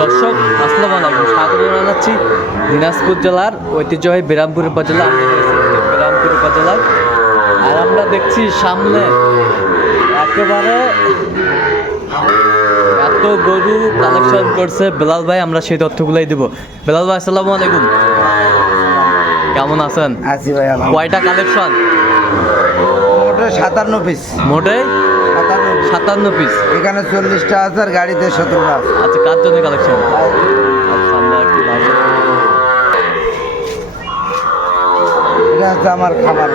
দর্শক আসসালামু আলাইকুম। স্বাগত জানাচ্ছি দিনাজপুর জেলার ঐতিহ্যবাহী বিরামপুর উপজেলা বিরামপুর উপজেলায় আর আমরা দেখছি সামনে একেবারে এত গরু কালেকশন করছে বেলাল ভাই আমরা সেই তথ্যগুলোই দিব। বেলাল ভাই আসসালামু আলাইকুম। কেমন আছেন? আছি ভাই কয়টা কালেকশন মোটে সাতান্ন পিস মোটে? সাতান্ন পিস এখানে চল্লিশটা আছে আর গাড়িতে সতেরোটা আছে। আচ্ছা কার জন্য কালেকশন আমরা একটু বাইরে এটা হচ্ছে আমার খাবার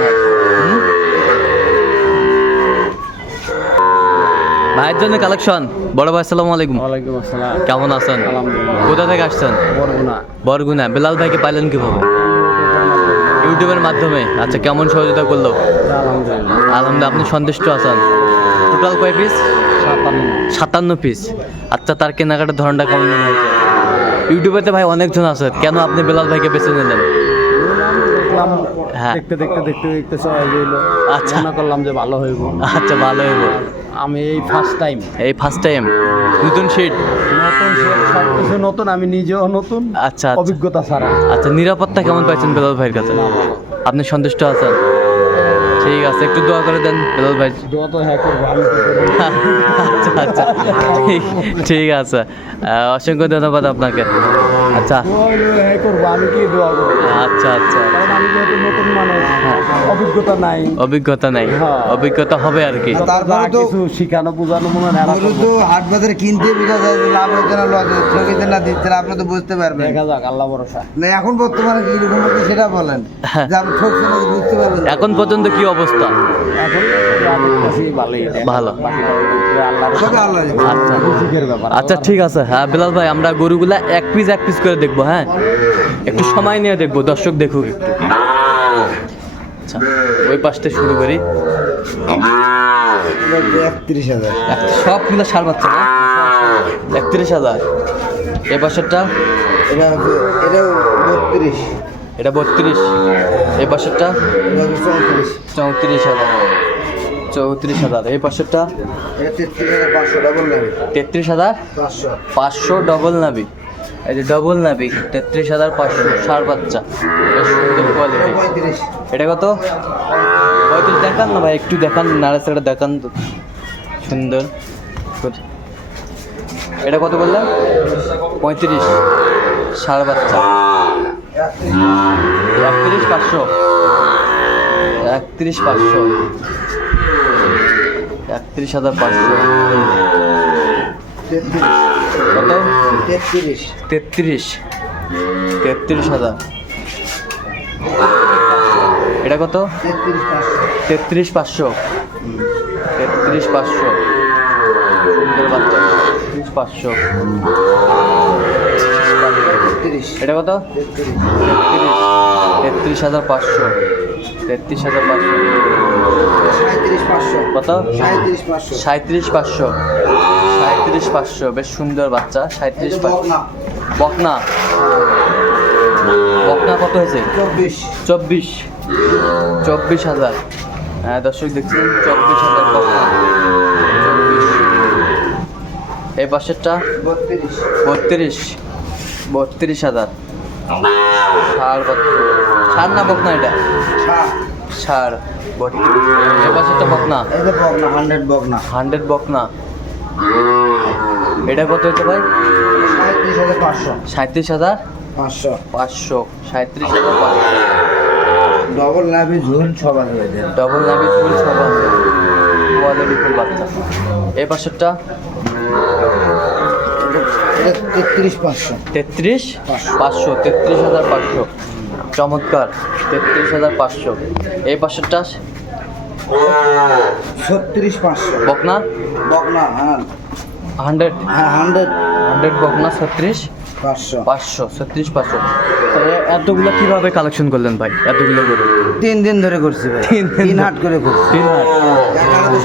ভাইয়ের জন্য কালেকশন বড় ভাই আসসালামু আলাইকুম। ওয়ালাইকুম আসসালাম। কেমন আছেন? আলহামদুলিল্লাহ। কোথা থেকে আসছেন? বরগুনা। বরগুনা। বেলাল ভাইকে পাইলেন কীভাবে? ইউটিউবের মাধ্যমে। আচ্ছা কেমন সহযোগিতা করল? আলহামদুলিল্লাহ। আলহামদুলিল্লাহ আপনি সন্তুষ্ট আছেন? টোটাল কয় পিস সাতান্ন। সাতান্ন পিস আচ্ছা তার কেনাকাটার ধরনটা কেমন মনে হয়েছে? ইউটিউবেতে ভাই অনেকজন আছে। কেন আপনি বেলাল ভাইকে বেছে নিলেন? হ্যাঁ। দেখতে দেখতে দেখতে দেখতে সবাই গেল আচ্ছা। মনে করলাম যে ভালো হইব। আচ্ছা ভালো হইব। আমি এই ফার্স্ট টাইম এই ফার্স্ট টাইম নতুন শিট নতুন সব কিছু নতুন আমি নিজেও নতুন আচ্ছা আচ্ছা। অভিজ্ঞতা ছাড়া। আচ্ছা নিরাপত্তা কেমন পাইছেন বেলাল ভাইয়ের কাছে? আপনি সন্তুষ্ট আছেন? ঠিক আছে একটু দোয়া করে দেন বেলাল ভাই। দোয়া তো হ্যাঁ করব করব? আচ্ছা আচ্ছা ঠিক ঠিক আছে। অসংখ্য ধন্যবাদ আপনাকে। আচ্ছা। দোয়া হইল হ্যাঁ করব আমি কি দোয়া করব আচ্ছা আচ্ছা। আমি যেহেতু নতুন মানুষ অভিজ্ঞতা নাই। অভিজ্ঞতা নাই। হ্যাঁ। অভিজ্ঞতা হবে আর কি। তারপরে তো- শিখানো বোঝানো মনে হয় তো হাট বাজারে কিনতে বোঝা যায় লাভ হচ্ছে না লস হচ্ছে ঠকিতে না দিচ্ছে না আপনি তো বুঝতে পারবেন। দেখা যাক আল্লাহ ভরসা। না এখন বর্তমানে কি রকম হচ্ছে সেটা বলেন। যে আপনি ঠকছে না বুঝতে পারবেন এখন পর্যন্ত কি অবস্থা? এখন যা ভালো। আচ্ছা। আচ্ছা ঠিক আছে। হ্যাঁ বিলাল ভাই আমরা গরুগুলা এক পিস এক পিস করে দেখব হ্যাঁ? একটু সময় নিয়ে দেখব দর্শক দেখুক। একটু আচ্ছা ওই পাশটা শুরু করি। একত্রিশ হাজার। সবগুলো সার পাচ্ছে না? একত্রিশ হাজার। এ পাশেরটা? এটা এটা বত্রিশ। এটা বত্রিশ। এ পাশেরটা? চৌত্রিশ। চৌত্রিশ হাজার। চৌত্রিশ হাজার। এই পাশেরটা? তেত্রিশ হাজার পাঁচশো ডাবল নেবে। তেত্রিশ হাজার? পাঁচশো। পাঁচশো ডবল নাবি। এই যে ডবল নাবি, তেত্রিশ হাজার পাঁচশো সার বাচ্চা। এটা কত? পঁয়ত্রিশ, দেখান না ভাই, একটু দেখান নারাসাটা দেখান তো। সুন্দর। এটা কত বললেন পঁয়ত্রিশ। সার বাচ্চা। একত্রিশ পাঁচশো। একত্রিশ পাঁচশো। একত্রিশ হাজার পাঁচশো। কত? তেত্রিশ। তেত্রিশ। তেত্রিশ হাজার। এটা কত? তেত্রিশ পাঁচশো। তেত্রিশ পাঁচশো। পাঁচশো। সুন্দর বাচ্চা। তেত্রিশ পাঁচশো। এটা কত? তেত্রিশ। তেত্রিশ হাজার পাঁচশো। তেত্রিশ হাজার পাঁচশো। সাঁত্রিশ পাঁচশো। কত? সাঁত্রিশ পাঁচশো। সাঁত্রিশ পাঁচশো। সাঁত্রিশ পাঁচশো। বেশ সুন্দর বাচ্চা সাঁত্রিশ পাঁচশো বকনা। বকনা। কত হয়েছে? চব্বিশ। চব্বিশ। চব্বিশ হাজার। হ্যাঁ দর্শক দেখছেন চব্বিশ হাজার বকনা। চব্বিশ। এই পাশেরটা? বত্রিশ। বত্রিশ। বত্রিশ হাজার। সার কত সার না বকনা এটা? সার এই পাশেরটা বকনা? যে বকনা হান্ড্রেড বকনা। হান্ড্রেড বকনা? এটা কত হচ্ছে ভাই সাঁত্রিশ হাজার পাঁচশো। সাঁত্রিশ হাজার? পাঁচশো। পাঁচশো। সাঁত্রিশ হাজার পাঁচশো। ডবল নাভি ঝুল যায় ডবল ফুল সব আছে। কোয়ালিটি ফুল বাচ্চা। এই পাশেরটা তেত্রিশ পাঁচশো। তেত্রিশ। পাঁচশো তেত্রিশ হাজার পাঁচশো। চমৎকার তেত্রিশ হাজার পাঁচশো। এই পাশেরটা? ছত্রিশ পাঁচশো। বকনা? বকনা হ্যাঁ। হান্ড্রেড? হ্যাঁ হান্ড্রেড। হান্ড্রেড বকনা ছত্রিশ? পাঁচশো। পাঁচশো ছত্রিশ পাঁচশো। এতগুলো কীভাবে কালেকশন করলেন ভাই? এতগুলো গরু তিন দিন ধরে করছি ভাই। তিন দিন হাট করে করছি। তিন হাট?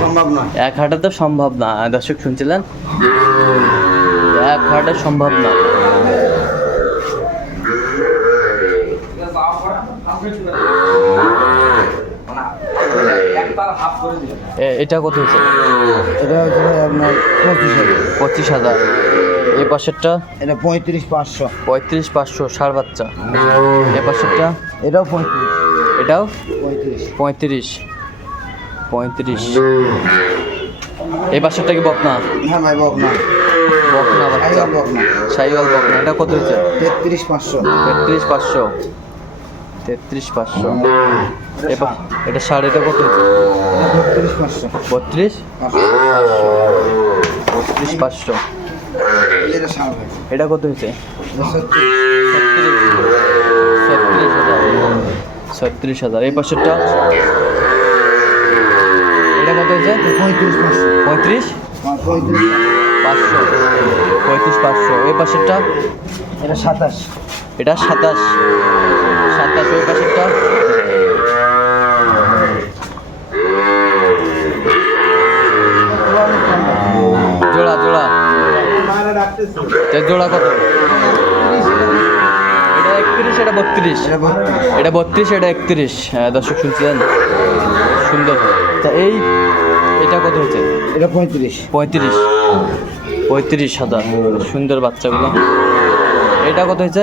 সম্ভব নয় এক হাটে তো সম্ভব না। দর্শক শুনছিলেন? এক হাটে সম্ভব না। এটা কত হয়েছে? এটা হচ্ছে ভাই আপনার পঁচিশ হাজার। পঁচিশ হাজার। এই পাশেরটা? এটা পঁয়ত্রিশ পাঁচশো। পঁয়ত্রিশ পাঁচশো ষাট বাচ্চা। এ পাশেরটা? এটাও পঁয়ত্রিশ। এটাও? পঁয়ত্রিশ। পঁয়ত্রিশ। পঁয়ত্রিশ। এই পাশেরটা কি বকনা? হ্যাঁ ভাই বকনা। বকনা বাচ্চা। বকনা। সাইওয়াল বকনা। এটা কত হয়েছে? তেত্রিশ পাঁচশো। তেত্রিশ পাঁচশো। তেত্রিশ পাঁচশো। এবার এটা এটা কত? বত্রিশ? বত্রিশ পাঁচশো। এটা কত হয়েছে? ছত্রিশ হাজার। এই পাশেরটা এটা কত হয়েছে? পঁয়ত্রিশ? পঁয়ত্রিশ পাঁচশো। পঁয়ত্রিশ পাঁচশো। এই পাশেরটা এটা সাতাশ। এটা সাতাশ। সাতাশ। ওই পাশেরটা জোড়া কত? এটা একত্রিশ এটা বত্রিশ। এটা বত্রিশ। এটা একত্রিশ। হ্যাঁ দর্শক শুনছিলেন সুন্দর। তা এই এটা কত হয়েছে এটা পঁয়ত্রিশ। পঁয়ত্রিশ। পঁয়ত্রিশ হাজার। সুন্দর বাচ্চাগুলো। এটা কত হয়েছে?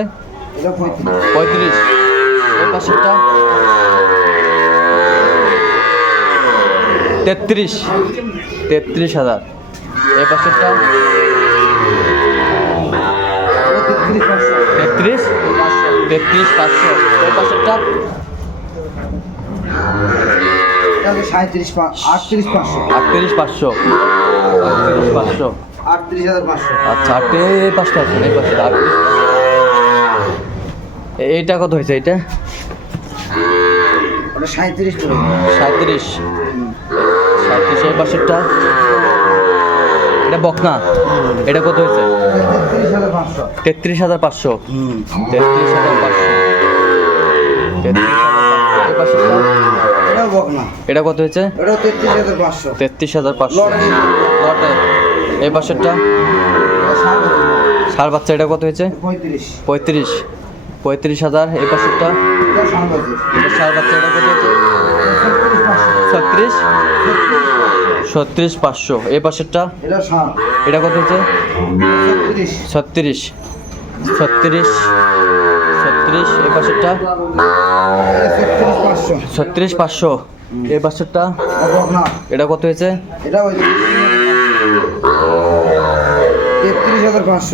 পঁয়ত্রিশ। পাশেরটা? তেত্রিশ। তেত্রিশ হাজার। এই পাশেরটা? তেত্রিশ তেত্রিশ পাঁচশো। পাশেরটা সাঁত্রিশ আটত্রিশ পাঁচশো। আটত্রিশ পাঁচশো। আটত্রিশ পাঁচশো। আটত্রিশ হাজার পাঁচশো। আচ্ছা আটে এই পাঁচটা আছে এই পাঁচটা আটত্রিশ এইটা কত হয়েছে এটা ওটা সাঁত্রিশ সাঁত্রিশ সাঁত্রিশ এই পাশেরটা এটা বকনা। এটা কত হয়েছে? তেত্রিশ হাজার পাঁচশো। তেত্রিশ হাজার পাঁচশো। এটা কত হয়েছে? তেত্রিশ হাজার পাঁচশো। এই পাশেরটা? ষাট বাচ্চা। এটা কত হয়েছে? পঁয়ত্রিশ। পঁয়ত্রিশ। হাজার। এই পাশেরটা? ষাট বাচ্চা। এটা কত হয়েছে? ছত্রিশ? ছত্রিশ পাঁচশো। এই পাশেরটা? এটা কত হয়েছে ছত্রিশ। ছত্রিশ। ছত্রিশ। এই পাশেরটা? ছত্রিশ পাঁচশো। পাঁচশো। পাশেরটা? এটা কত হয়েছে? এটা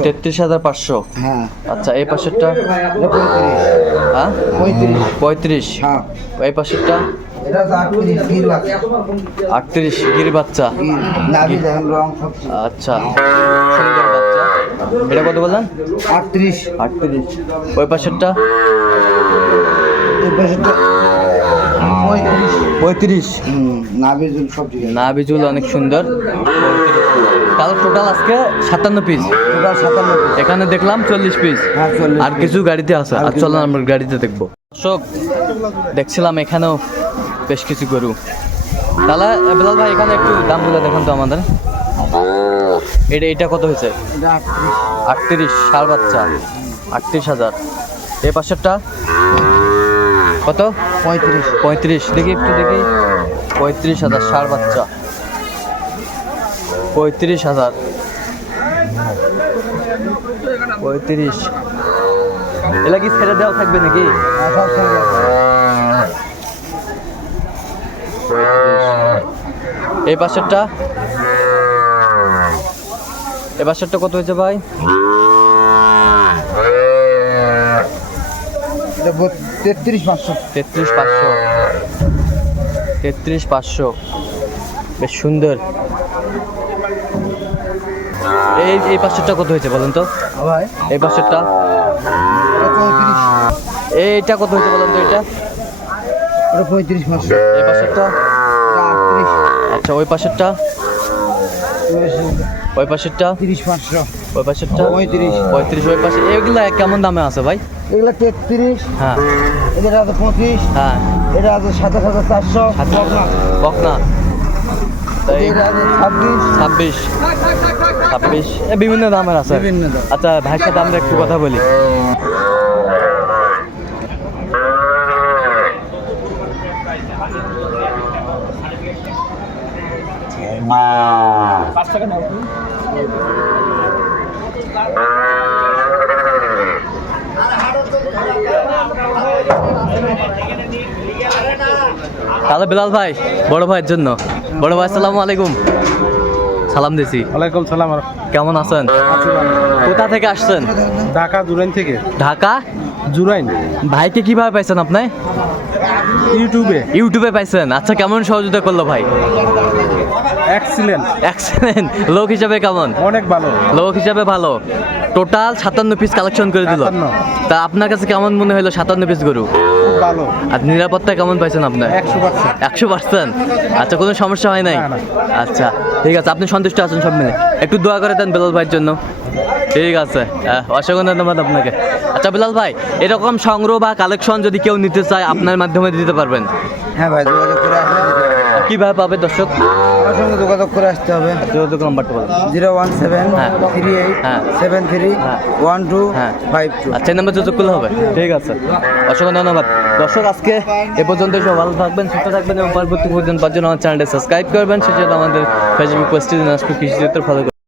তেত্রিশ হাজার পাঁচশো। হ্যাঁ। আচ্ছা এই পাশেরটা? পঁয়ত্রিশ। হ্যাঁ? পঁয়ত্রিশ। পঁয়ত্রিশ। হ্যাঁ। এই পাশেরটা? হচ্ছে আটত্রিশ গির বাচ্চা। আচ্ছা। সুন্দর বাচ্চা। এটা কত বললেন? আটত্রিশ। আটত্রিশ। ওই পাশেরটা? পাশেরটা পঁয়ত্রিশ। পঁয়ত্রিশ। হুম নাভি জুল সব অনেক সুন্দর। তাহলে টোটাল আজকে সাতান্ন পিস সাতান্ন এখানে দেখলাম চল্লিশ পিস হ্যাঁ আর কিছু গাড়িতে আছে। আর চলো আমরা গাড়িতে দেখব। দর্শক দেখছিলাম এখানেও বেশ কিছু গরু। তাহলে বেলাল ভাই এখানে একটু দাম দামগুলো দেখান তো আমাদের। এটা এটা কত হয়েছে? আটত্রিশ ষাট বাচ্চা। আটত্রিশ হাজার। এই পাশেরটা কত? পঁয়ত্রিশ। পঁয়ত্রিশ। দেখি একটু দেখি। পঁয়ত্রিশ হাজার ষাট বাচ্চা। পঁয়ত্রিশ হাজার। পঁয়ত্রিশ। এলা কি ছেড়ে দেওয়া থাকবে নাকি? হ্যাঁ, এই পাশেরটা? এই পাশেরটা কত হয়েছে ভাই? তেত্রিশ পাঁচশো। তেত্রিশ পাঁচশো। তেত্রিশ পাঁচশো। বেশ সুন্দর। এই এই পাশেরটা কত হয়েছে বলেন তো? ভাই। এই এটা এইটা কত হয়েছে বলেন তো এটা? এটা পঁয়ত্রিশ পাঁচশো। আটত্রিশ আচ্ছা ওই পাশেরটা? ওই পাশেরটা? তিরিশ পাঁচশো। ওই পাশেরটা? পঁয়ত্রিশ। পঁয়ত্রিশ ওই পাশে এগুলো কেমন দামে আছে ভাই? এগুলো তেত্রিশ। হ্যাঁ। এটা আছে পঁচিশ। হ্যাঁ। এটা আছে সাতাশ হাজার চারশো। বকনা। বকনা। ছাব্বিশ। ছাব্বিশ। বিভিন্ন দামের আছে। আচ্ছা ভাইয়ের সাথে আমরা একটু কথা বলি। তাহলে বিলাল ভাই বড় ভাইয়ের জন্য। বড় ভাই আসসালামু আলাইকুম। সালাম দিছি। ওয়ালাইকুম সালাম আর কেমন আছেন? কোথা থেকে আসছেন? ঢাকা জুরাইন থেকে। ঢাকা? জুরাইন। ভাইকে কীভাবে পাইছেন আপনি? ইউটিউবে। ইউটিউবে পাইছেন। আচ্ছা কেমন সহযোগিতা করল ভাই? এক্সিলেন্ট এক্সেলেন্ট লোক হিসাবে কেমন? অনেক ভালো। লোক হিসাবে ভালো। টোটাল সাতান্ন পিস কালেকশন করে দিল। তা আপনার কাছে কেমন মনে হলো সাতান্ন পিস গরু? ভালো। আর নিরাপত্তা কেমন পাইছেন আপনার একশো পার্সেন্ট একশো পার্সেন্ট আচ্ছা কোনো সমস্যা হয় নাই? না, না। আচ্ছা ঠিক আছে আপনি সন্তুষ্ট আছেন সব মিলে। একটু দোয়া করে দেন বেলাল ভাইয়ের জন্য। ঠিক আছে অসংখ্য ধন্যবাদ আপনাকে। আচ্ছা বিলাল ভাই এরকম সংগ্রহ বা কালেকশন যদি কেউ নিতে চায় আপনার মাধ্যমে দিতে পারবেন। হ্যাঁ ভাই যোগাযোগ করে। কীভাবে পাবে দর্শক? আমার সঙ্গে যোগাযোগ করে আসতে হবে। যোগাযোগ নাম্বারটা বলুন। জিরো ওয়ান সেভেন হ্যাঁ। থ্রি এইট হ্যাঁ। সেভেন থ্রি হ্যাঁ। One two. Five two. আচ্ছা নাম্বার যোগাযোগ করলে হবে? ঠিক আছে। অসংখ্য ধন্যবাদ। দর্শক আজকে এ পর্যন্ত সব ভালো থাকবেন সুস্থ থাকবেন এবং পরবর্তী পর্যন্ত পাঁচজন আমার চ্যানেলটা সাবস্ক্রাইব করবেন। সেজন্য আমাদের ফেসবুক পেজটি দিনাজপুর কৃষি ফলো